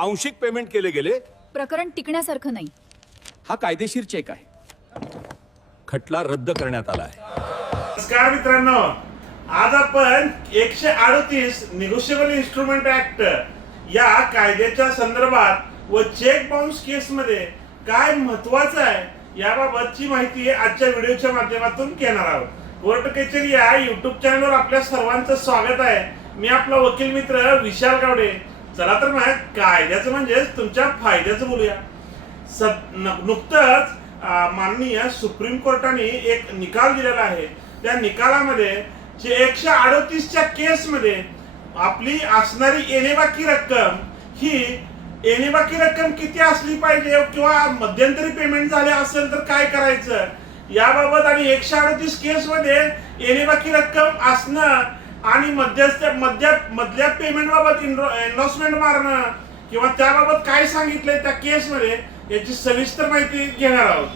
आंशिक पेमेंट केले गेले. प्रकरण टिकण्यासारखं नाही. हा कायदेशीर चेक आहे. खटला रद्द करण्यात आला आहे. नमस्कार मित्रांनो, आज आपण 138 निगोशिएबल इन्स्ट्रुमेंट ऍक्ट या कायद्याच्या संदर्भात व चेक बाउन्स केस मध्ये काय महत्वाचं आहे याबाबतची माहिती आजच्या व्हिडिओच्या माध्यमातून घेणार आहोत. कोर्ट कचेरी या युट्यूब चॅनलवर आपल्या सर्वांचं स्वागत आहे. मी आपला वकील मित्र विशाल गावडे. चला तर मग कायद्याचं म्हणजेच तुमच्या फायद्याचं बोलूया. नुकतंच माननीय सुप्रीम कोर्टाने एक निकाल दिलेला आहे. त्या निकालामध्ये 138च्या केसमध्ये आपली असणारी येणेबाकी रक्कम ही येणेबाकी रक्कम किती असली पाहिजे किंवा मध्यंतरी पेमेंट झाले असेल तर काय करायचं याबाबत आणि 138 केसमध्ये येणेबाकी रक्कम असणं आणि मधल्या पेमेंट बाबत इन्व्हेस्टमेंट मारणं किंवा त्याबाबत काय सांगितलंय त्या केसमध्ये याची सविस्तर माहिती घेणार आहोत.